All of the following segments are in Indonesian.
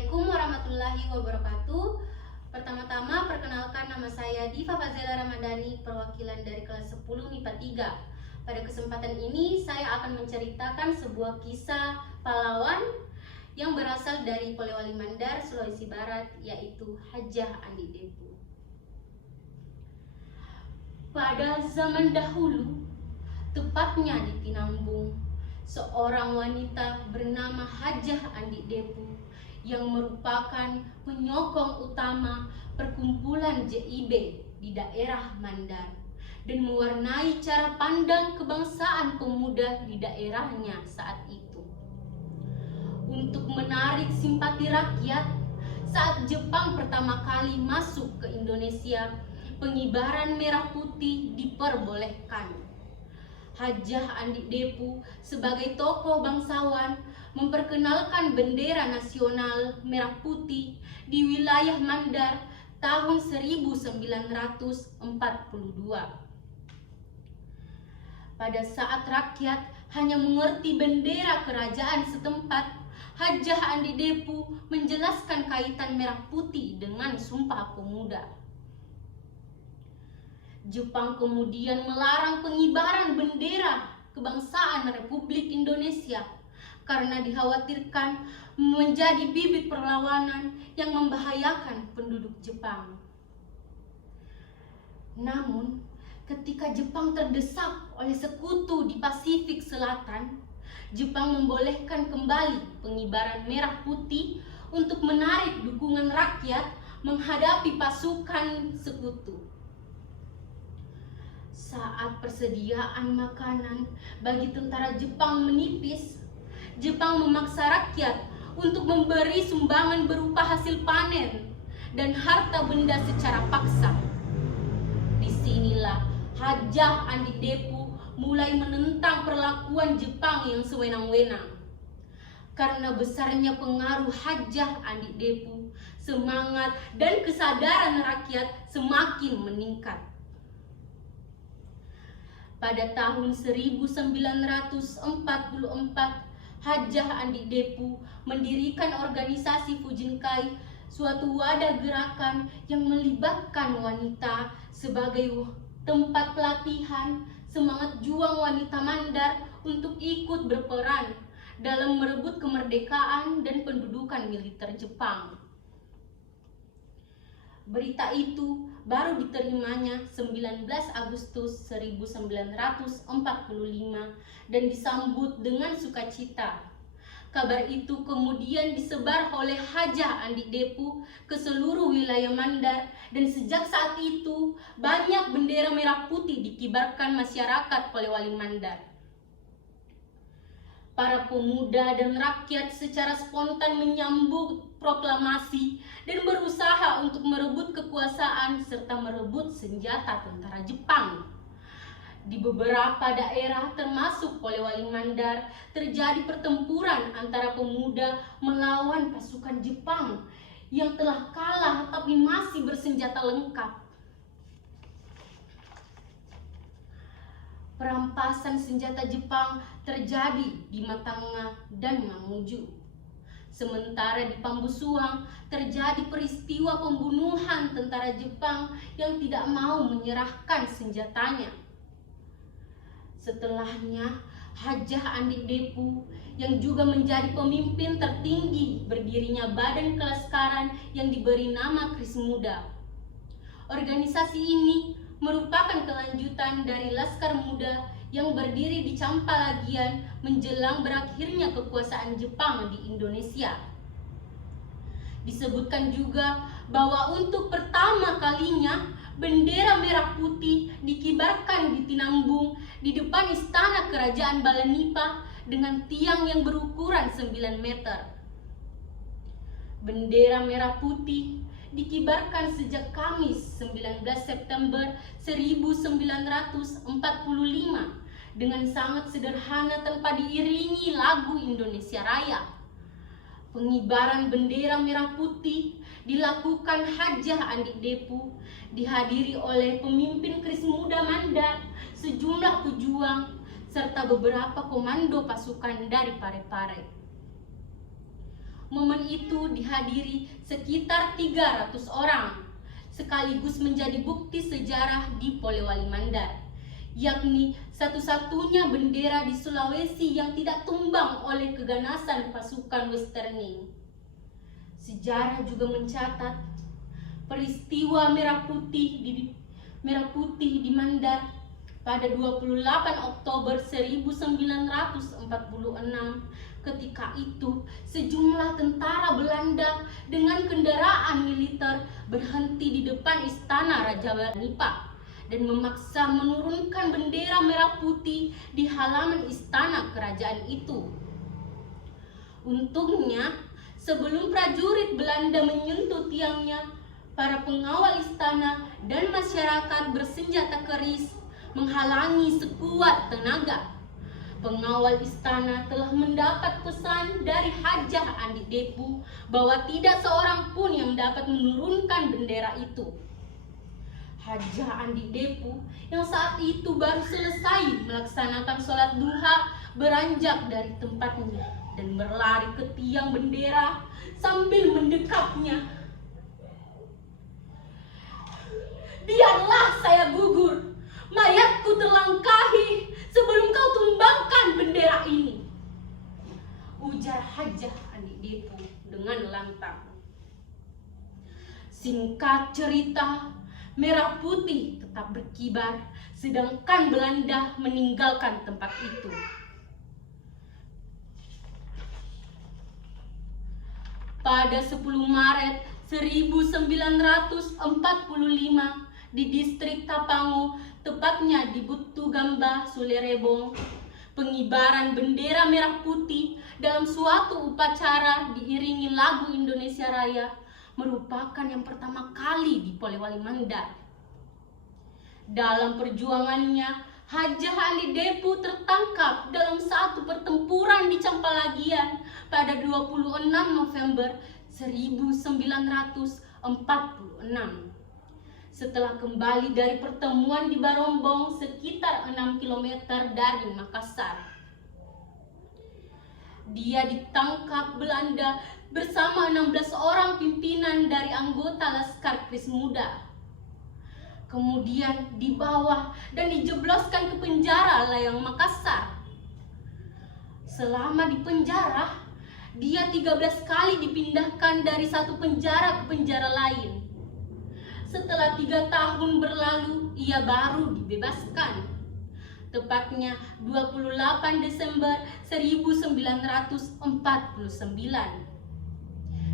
Assalamualaikum warahmatullahi wabarakatuh. Pertama-tama perkenalkan, nama saya Diva Fazela Ramadhani, perwakilan dari kelas 10 MIPA 3. Pada kesempatan ini saya akan menceritakan sebuah kisah pahlawan yang berasal dari Polewali Mandar, Sulawesi Barat, yaitu Hajah Andi Depu. Pada zaman dahulu, tepatnya di Tinambung, seorang wanita bernama Hajah Andi Depu yang merupakan penyokong utama perkumpulan JIB di daerah Mandar dan mewarnai cara pandang kebangsaan pemuda di daerahnya saat itu. Untuk menarik simpati rakyat, saat Jepang pertama kali masuk ke Indonesia, pengibaran merah putih diperbolehkan. Hajah Andi Depu sebagai tokoh bangsawan memperkenalkan bendera nasional merah putih di wilayah Mandar tahun 1942. Pada saat rakyat hanya mengerti bendera kerajaan setempat, Hajah Andi Depu menjelaskan kaitan merah putih dengan Sumpah Pemuda. Jepang kemudian melarang pengibaran bendera kebangsaan Republik Indonesia karena dikhawatirkan menjadi bibit perlawanan yang membahayakan penduduk Jepang. Namun, ketika Jepang terdesak oleh sekutu di Pasifik Selatan, Jepang membolehkan kembali pengibaran merah putih untuk menarik dukungan rakyat menghadapi pasukan sekutu. Saat persediaan makanan bagi tentara Jepang menipis, Jepang memaksa rakyat untuk memberi sumbangan berupa hasil panen dan harta benda secara paksa. Disinilah Hajah Andi Depu mulai menentang perlakuan Jepang yang sewenang-wenang. Karena besarnya pengaruh Hajah Andi Depu, semangat dan kesadaran rakyat semakin meningkat. Pada tahun 1944, Hajah Andi Depu mendirikan organisasi Fujinkai, suatu wadah gerakan yang melibatkan wanita sebagai tempat pelatihan semangat juang wanita Mandar untuk ikut berperan dalam merebut kemerdekaan dan pendudukan militer Jepang. Berita itu baru diterimanya 19 Agustus 1945 dan disambut dengan sukacita. Kabar itu kemudian disebar oleh Hajah Andi Depu ke seluruh wilayah Mandar, dan sejak saat itu banyak bendera merah putih dikibarkan masyarakat Polewali Mandar. Para pemuda dan rakyat secara spontan menyambut proklamasi dan berusaha untuk merebut kekuasaan serta merebut senjata tentara Jepang. Di beberapa daerah termasuk Polewali Mandar terjadi pertempuran antara pemuda melawan pasukan Jepang yang telah kalah tapi masih bersenjata lengkap. Perampasan senjata Jepang terjadi di Matangga dan Mamuju. Sementara di Pambusuang terjadi peristiwa pembunuhan tentara Jepang yang tidak mau menyerahkan senjatanya. Setelahnya, Hajah Andi Depu yang juga menjadi pemimpin tertinggi berdirinya Badan Kelaskaran yang diberi nama Kris Muda. Organisasi ini merupakan kelanjutan dari Laskar Muda yang berdiri di Campalagian menjelang berakhirnya kekuasaan Jepang di Indonesia. Disebutkan juga bahwa untuk pertama kalinya bendera merah putih dikibarkan di Tinambung di depan istana kerajaan Balanipa dengan tiang yang berukuran 9 meter. Bendera merah putih dikibarkan sejak Kamis 19 September 1945 dengan sangat sederhana tanpa diiringi lagu Indonesia Raya. Pengibaran bendera merah putih dilakukan Hajah Andi Depu, dihadiri oleh pemimpin Kris Muda Mandar, sejumlah pejuang, serta beberapa komando pasukan dari Parepare. Momen itu dihadiri sekitar 300 orang, sekaligus menjadi bukti sejarah di Polewali Mandar, yakni satu-satunya bendera di Sulawesi yang tidak tumbang oleh keganasan pasukan Westerning. Sejarah juga mencatat peristiwa Merah Putih di Mandar pada 28 Oktober 1946. Ketika itu, sejumlah tentara Belanda dengan kendaraan militer berhenti di depan istana Raja Nipa dan memaksa menurunkan bendera merah putih di halaman istana kerajaan itu. Untungnya, sebelum prajurit Belanda menyentuh tiangnya, para pengawal istana dan masyarakat bersenjata keris menghalangi sekuat tenaga. Pengawal istana telah mendapat pesan dari Hajah Andi Depu bahwa tidak seorang pun yang dapat menurunkan bendera itu. Hajah Andi Depu yang saat itu baru selesai melaksanakan sholat duha beranjak dari tempatnya dan berlari ke tiang bendera sambil mendekapnya. "Biarlah saya gugur, mayatku terlangkahi sebelum kau tumbangkan bendera ini," ujar Hajah Andi Depu dengan lantang. Singkat cerita, merah putih tetap berkibar, sedangkan Belanda meninggalkan tempat itu. Pada 10 Maret 1945, di distrik Tapango, tepatnya di Butu Gamba, Sulerebong, pengibaran bendera merah putih dalam suatu upacara diiringi lagu Indonesia Raya merupakan yang pertama kali di Polewali Mandar. Dalam perjuangannya, Hajah Andi Depu tertangkap dalam satu pertempuran di Campalagian pada 26 November 1946. Setelah kembali dari pertemuan di Barombong sekitar 6 km dari Makassar, dia ditangkap Belanda bersama 16 orang pimpinan dari anggota Laskar Kris Muda. Kemudian dibawa dan dijebloskan ke penjara Layang Makassar. Selama di penjara, dia 13 kali dipindahkan dari satu penjara ke penjara lain. Setelah 3 tahun berlalu, ia baru dibebaskan. Tepatnya 28 Desember 1949,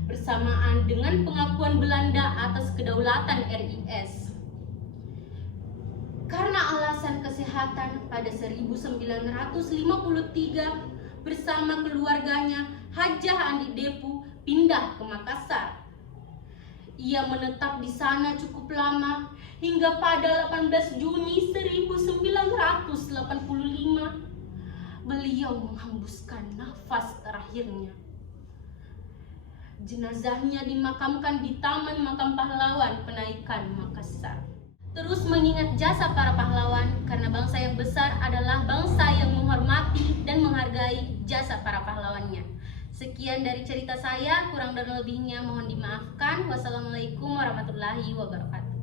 bersamaan dengan pengakuan Belanda atas kedaulatan RIS. Karena alasan kesehatan, pada 1953 bersama keluarganya, Hajah Andi Depu pindah ke Makassar. Ia menetap di sana cukup lama hingga pada 18 Juni 1985 beliau menghembuskan nafas terakhirnya. Jenazahnya dimakamkan di Taman Makam Pahlawan Penaikan, Makassar. Terus mengingat jasa para pahlawan, karena bangsa yang besar adalah bangsa yang menghormati dan menghargai jasa para pahlawannya. Sekian dari cerita saya, kurang dan lebihnya mohon dimaafkan. Wassalamualaikum warahmatullahi wabarakatuh.